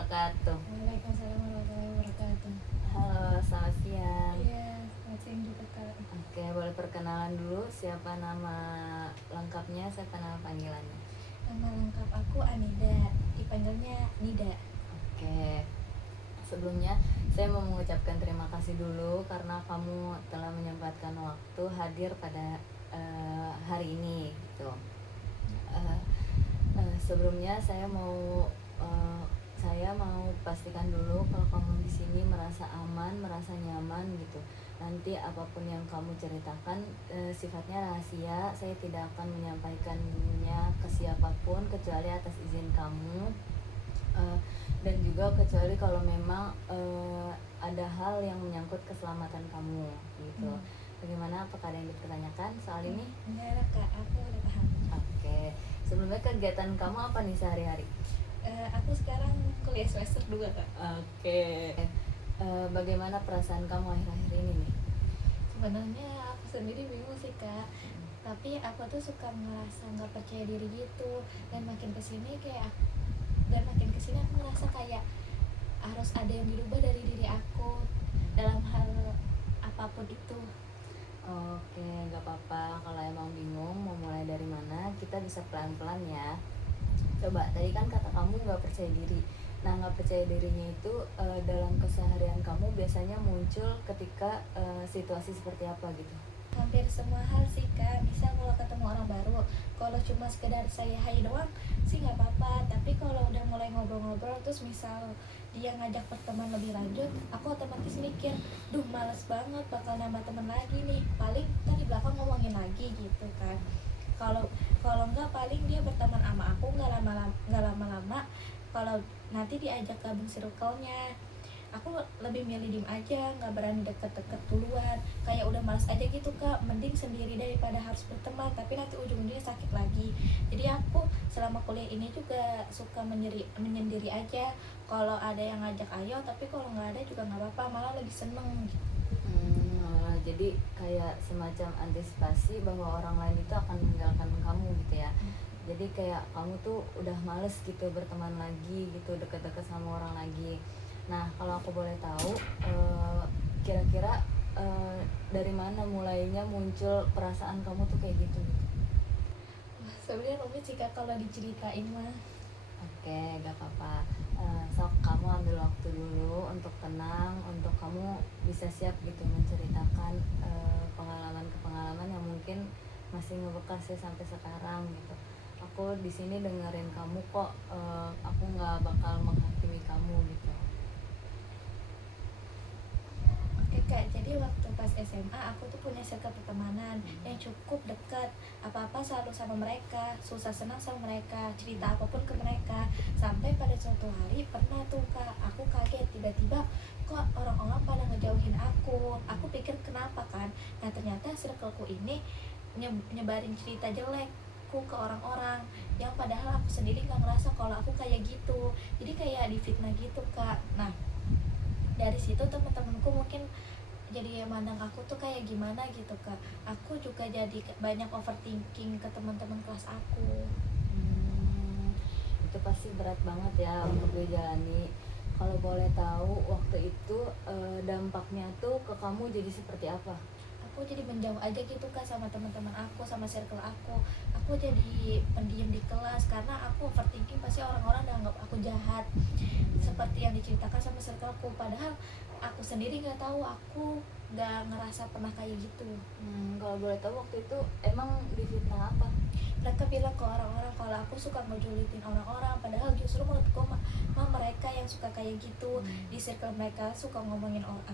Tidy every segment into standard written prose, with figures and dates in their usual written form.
wabarakatuh. Waalaikumsalam warahmatullahi wabarakatuh. Halo, selamat siang. Iya, selamat siang juga Kak. Oke, boleh perkenalan dulu siapa nama lengkapnya, siapa nama panggilannya? Nama lengkap aku Anida, dipanggilnya Nida. Oke, sebelumnya saya mau mengucapkan terima kasih dulu karena kamu telah menyempatkan waktu hadir pada hari ini gitu. Sebelumnya saya mau pastikan dulu kalau kamu di sini merasa aman, merasa nyaman gitu. Nanti apapun yang kamu ceritakan sifatnya rahasia. Saya tidak akan menyampaikannya ke siapapun kecuali atas izin kamu. Dan juga kecuali kalau memang ada hal yang menyangkut keselamatan kamu gitu. Bagaimana, apakah ada yang dipertanyakan soal ini? Enggak ada Kak, aku udah paham. Oke, sebelumnya kegiatan kamu apa nih sehari-hari? Aku sekarang kuliah semester 2 Kak. Oke. Bagaimana perasaan kamu akhir-akhir ini nih? Sebenarnya aku sendiri bingung sih Kak, tapi aku tuh suka ngerasa nggak percaya diri gitu, dan makin kesini aku ngerasa kayak harus ada yang dirubah dari diri aku dalam hal apapun itu. Oke, nggak apa-apa. Kalau emang bingung mau mulai dari mana, kita bisa pelan-pelan ya. Coba, tadi kan kata kamu nggak percaya diri. Nah, nggak percaya dirinya itu dalam keseharian kamu biasanya muncul ketika situasi seperti apa gitu? Hampir semua hal sih Kak, misal kalau ketemu orang baru, kalau cuma sekedar saya hai doang sih nggak apa-apa, tapi kalau udah mulai ngobrol-ngobrol terus misal dia ngajak berteman lebih lanjut, aku otomatis mikir, duh males banget bakal nambah teman lagi nih, paling kan di belakang ngomongin lagi gitu kan. Kalau kalau nggak, paling dia berteman sama aku nggak lama-lama, kalau nanti diajak gabung circle-nya, aku lebih milih diem aja, nggak berani deket-deket duluan, kayak udah malas aja gitu Kak, mending sendiri daripada harus berteman tapi nanti ujung-ujungnya sakit lagi. Jadi aku selama kuliah ini juga suka menyendiri aja, kalau ada yang ngajak ayo, tapi kalau nggak ada juga nggak apa-apa, malah lebih seneng gitu. Jadi kayak semacam antisipasi bahwa orang lain itu akan meninggalkan kamu gitu ya. Jadi kayak kamu tuh udah males gitu berteman lagi gitu, deket-deket sama orang lagi. Nah, kalau aku boleh tahu, kira-kira dari mana mulainya muncul perasaan kamu tuh kayak gitu? Wah, sebenarnya rumit sih Kak kalau diceritain mah. Oke, gak apa-apa. Sok kamu ambil waktu dulu untuk tenang, untuk kamu bisa siap gitu menceritakan pengalaman-pengalaman yang mungkin masih ngebekas ya sampai sekarang gitu. Aku di sini dengerin kamu kok, aku nggak bakal menghakimi kamu gitu. Oke Kak, jadi waktu pas SMA aku tuh punya circle pertemanan yang cukup dekat. Apa-apa selalu sama mereka, susah senang sama mereka, cerita apapun ke mereka. Sampai pada suatu hari pernah tuh Kak, aku kaget tiba-tiba kok orang-orang pada ngejauhin aku. Aku pikir kenapa kan. Nah ternyata circleku ini nyebarin cerita jelekku ke orang-orang, yang padahal aku sendiri nggak ngerasa kalau aku kayak gitu. Jadi kayak difitnah gitu Kak. Nah dari situ teman-temanku mungkin jadi mandang aku tuh kayak gimana gitu Kak. Aku juga jadi banyak overthinking ke teman-teman kelas aku. Itu pasti berat banget ya untuk dijalani. Kalau boleh tahu waktu itu dampaknya tuh ke kamu jadi seperti apa? Aku jadi menjauh aja gitu Kak sama teman-teman aku, sama circle aku. Aku jadi pendiam di kelas karena aku overthinking pasti orang-orang udah anggap aku jahat, seperti yang diceritakan sama circleku, padahal aku sendiri nggak tahu, aku nggak ngerasa pernah kayak gitu. Kalau boleh tahu waktu itu emang difitnah apa? Mereka bilang ke orang-orang kalau aku suka ngejulitin orang-orang, padahal justru menurutku mah mereka yang suka kayak gitu. Di circle mereka suka ngomongin orang,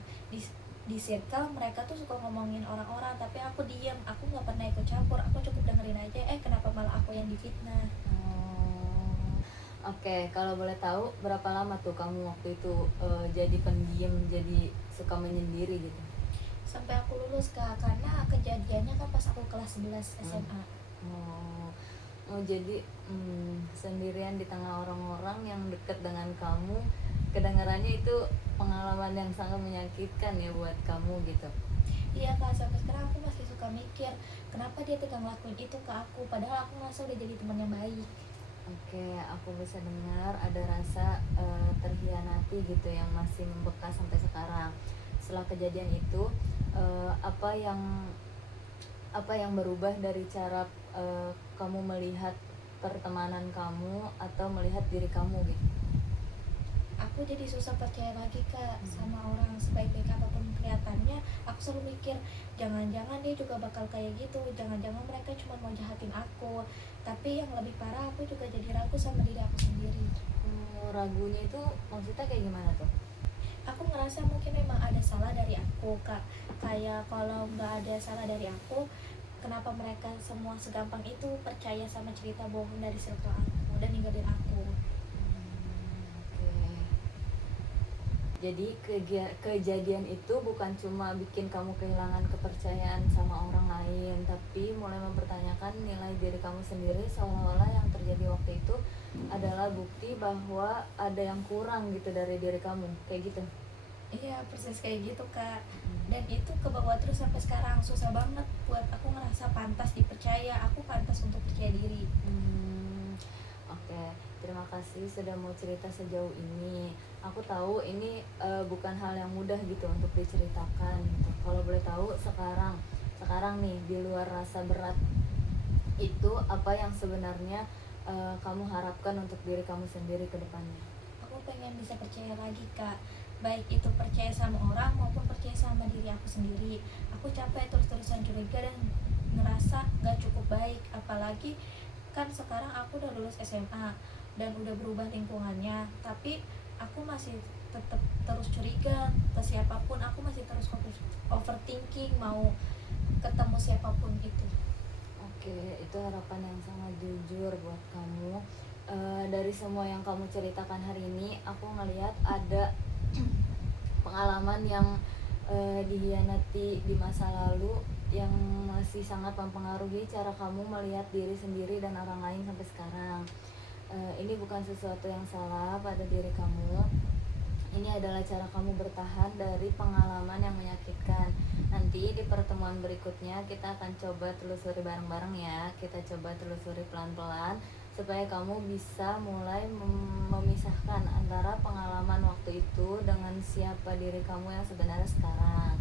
di circle mereka tuh suka ngomongin orang-orang, tapi aku diam, aku nggak pernah ikut campur, aku cukup dengerin aja. Kenapa malah aku yang difitnah? Oke, kalau boleh tahu berapa lama tuh kamu waktu itu jadi pendiam, jadi suka menyendiri gitu? Sampai aku lulus Kak, karena kejadiannya kan pas aku kelas 11 SMA. Jadi sendirian di tengah orang-orang yang dekat dengan kamu, kedengarannya itu pengalaman yang sangat menyakitkan ya buat kamu gitu. Iya Kak, sampai sekarang aku masih suka mikir kenapa dia tega ngelakuin itu ke aku, padahal aku ngerasa udah jadi teman yang baik. Oke, aku bisa dengar ada rasa terhianati gitu yang masih membekas sampai sekarang. Setelah kejadian itu, apa yang berubah dari cara kamu melihat pertemanan kamu atau melihat diri kamu gitu? Aku jadi susah percaya lagi kak sama orang, sebaik-baik apapun kelihatannya. Aku selalu mikir jangan-jangan dia juga bakal kayak gitu, jangan-jangan mereka cuma mau jahatin aku. Tapi yang lebih parah, aku juga jadi ragu sama diri aku sendiri. Ragunya itu maksudnya kayak gimana tuh? Aku ngerasa mungkin memang ada salah dari aku kak. Kayak kalau nggak ada salah dari aku, kenapa mereka semua segampang itu percaya sama cerita bohong dari circle aku dan ninggalin aku. Oke. Jadi kejadian itu bukan cuma bikin kamu kehilangan kepercayaan sama orang lain, tapi mulai mempertanyakan nilai diri kamu sendiri, seolah-olah yang terjadi waktu itu adalah bukti bahwa ada yang kurang gitu dari diri kamu, kayak gitu. Iya, persis kayak gitu kak. Dan itu ke bawah terus sampai sekarang. Susah banget buat aku ngerasa pantas dipercaya, aku pantas untuk percaya diri. Oke, terima kasih sudah mau cerita sejauh ini. Aku tahu ini bukan hal yang mudah gitu untuk diceritakan gitu. Kalau boleh tahu sekarang nih, di luar rasa berat itu, apa yang sebenarnya kamu harapkan untuk diri kamu sendiri ke depannya? Aku pengen bisa percaya lagi kak, baik itu percaya sama orang maupun percaya sama diri aku sendiri. Aku capek terus-terusan curiga dan ngerasa gak cukup baik. Apalagi kan sekarang aku udah lulus SMA dan udah berubah lingkungannya, tapi aku masih tetap terus curiga ke siapapun. Aku masih terus overthinking mau ketemu siapapun itu. Oke, itu harapan yang sangat jujur buat kamu. Dari semua yang kamu ceritakan hari ini, aku ngelihat ada pengalaman yang dihianati di masa lalu yang masih sangat mempengaruhi cara kamu melihat diri sendiri dan orang lain sampai sekarang. Ini bukan sesuatu yang salah pada diri kamu. Ini adalah cara kamu bertahan dari pengalaman yang menyakitkan. Nanti di pertemuan berikutnya kita akan coba telusuri bareng-bareng ya. Kita coba telusuri pelan-pelan supaya kamu bisa mulai memisahkan antara pengalaman waktu itu dengan siapa diri kamu yang sebenarnya sekarang.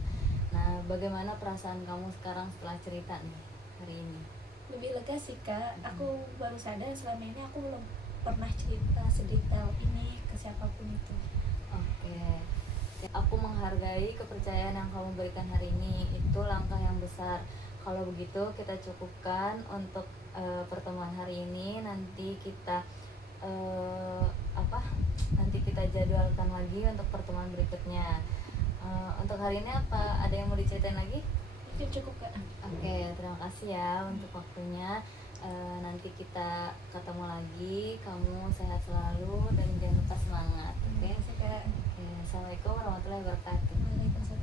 Nah, bagaimana perasaan kamu sekarang setelah cerita nih hari ini? Lebih lega sih kak, aku baru sadar selama ini aku belum pernah cerita sedetail ini ke siapapun itu. Oke, aku menghargai kepercayaan yang kamu berikan hari ini. Itu langkah yang besar. Kalau begitu kita cukupkan untuk pertemuan hari ini. Nanti kita apa? Nanti kita jadwalkan lagi untuk pertemuan berikutnya. Untuk hari ini apa? Ada yang mau diceritain lagi? Itu cukup kak. Oke, terima kasih ya untuk waktunya. Nanti kita ketemu lagi. Kamu sehat selalu dan jangan lupa semangat. Oke. Terima kasih kak. Assalamualaikum warahmatullahi wabarakatuh. Waalaikumsalam.